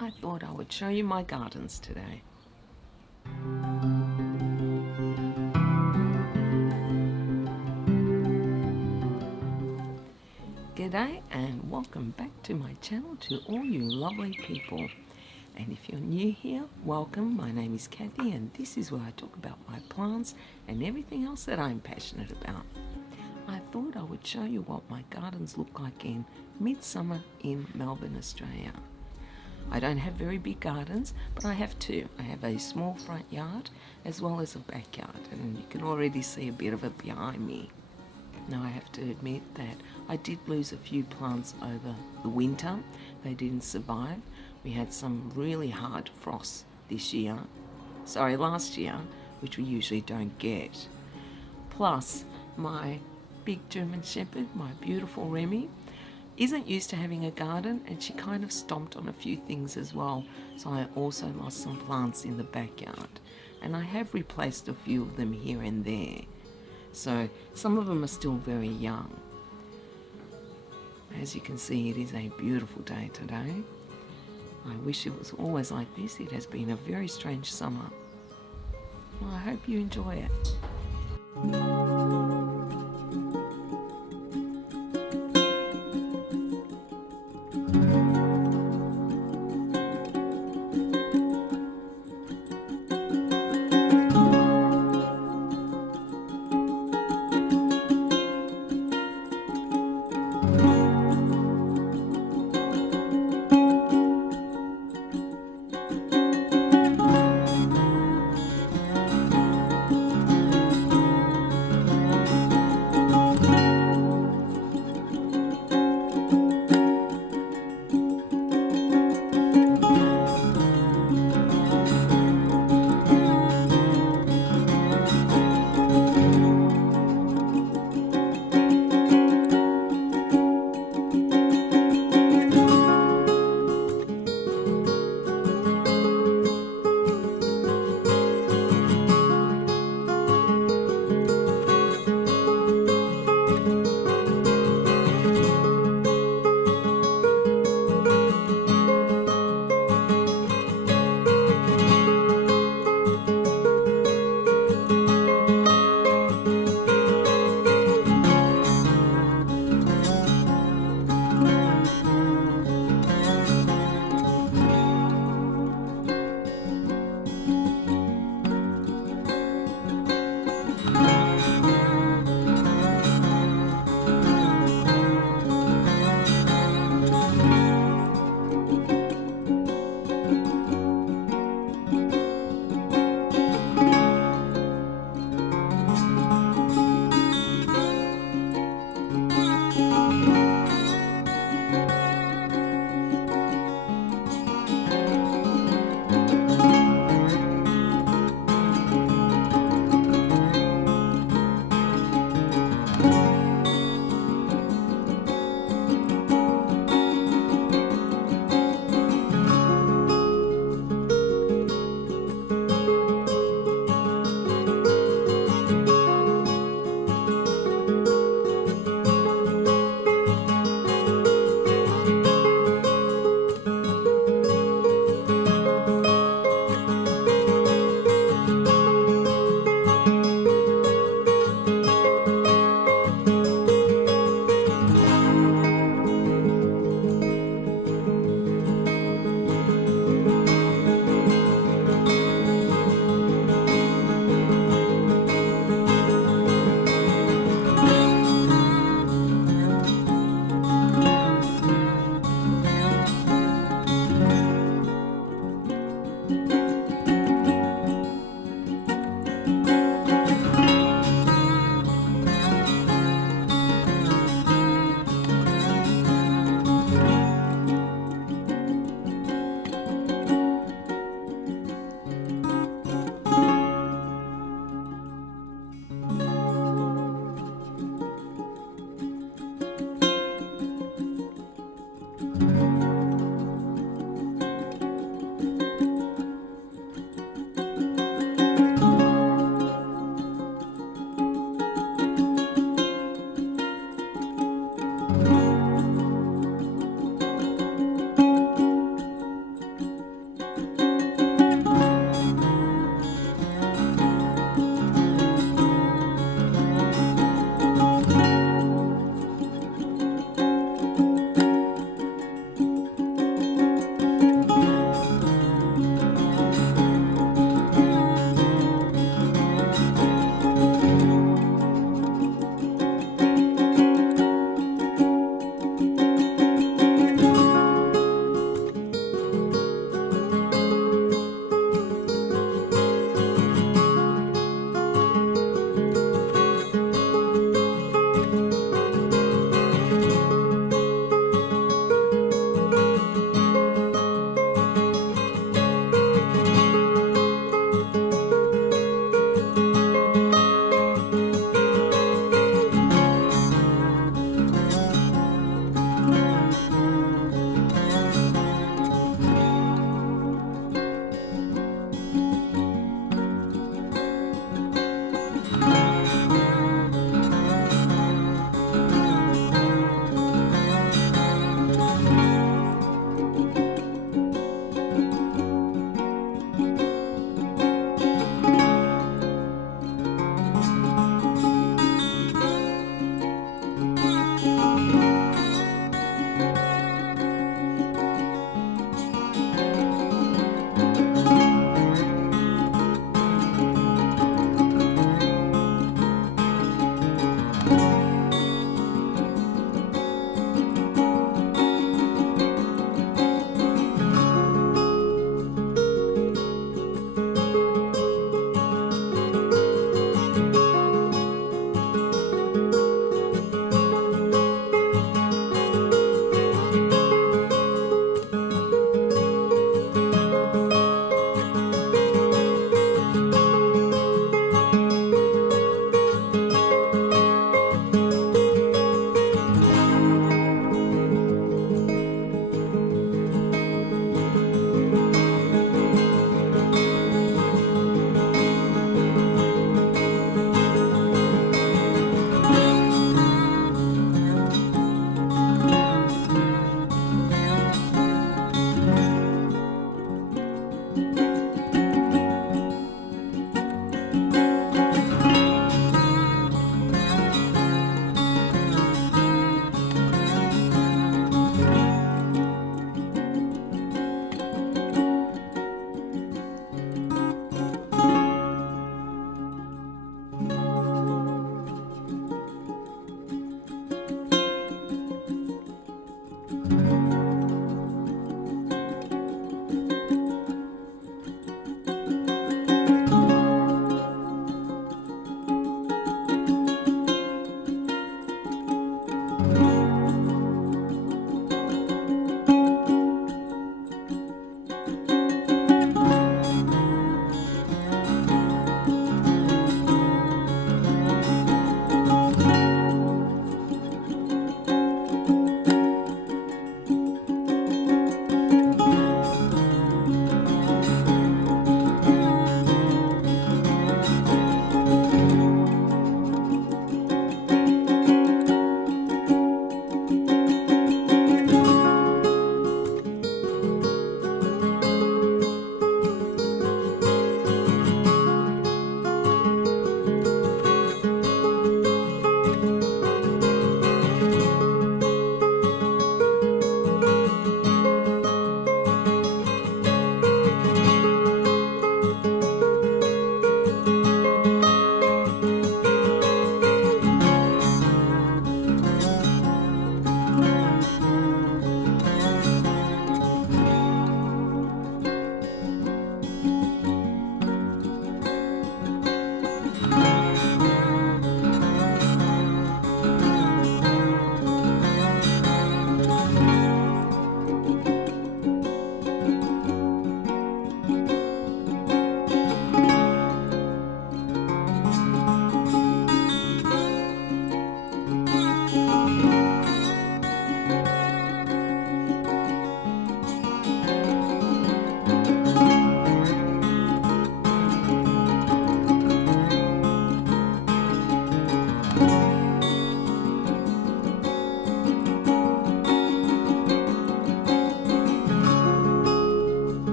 I thought I would show you my gardens today. G'day and welcome back to my channel to all you lovely people. And if you're new here, welcome. My name is Kathy and this is where I talk about my plants and everything else that I'm passionate about. I thought I would show you what my gardens look like in midsummer in Melbourne, Australia. I don't have very big gardens, but I have two. I have a small front yard as well as a backyard, and you can already see a bit of it behind me. Now I have to admit that I did lose a few plants over the winter. They didn't survive. We had some really hard frosts last year, which we usually don't get. Plus, my big German Shepherd, my beautiful Remy, isn't used to having a garden and she kind of stomped on a few things as well. So I also lost some plants in the backyard and I have replaced a few of them here and there. So some of them are still very young. As you can see, it is a beautiful day today. I wish it was always like this. It has been a very strange summer. Well, I hope you enjoy it.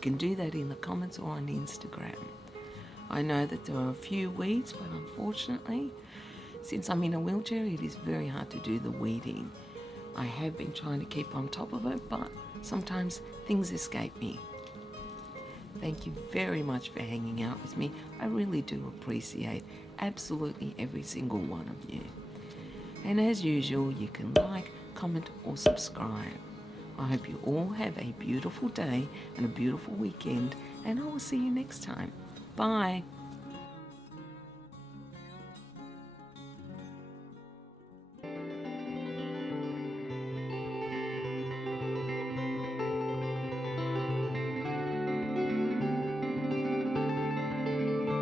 can do that in the comments or on Instagram. I know that there are a few weeds, but unfortunately, since I'm in a wheelchair, it is very hard to do the weeding. I have been trying to keep on top of it, but sometimes things escape me. Thank you very much for hanging out with me. I really do appreciate absolutely every single one of you. And as usual, you can like, comment or subscribe. I hope you all have a beautiful day and a beautiful weekend, and I will see you next time. Bye.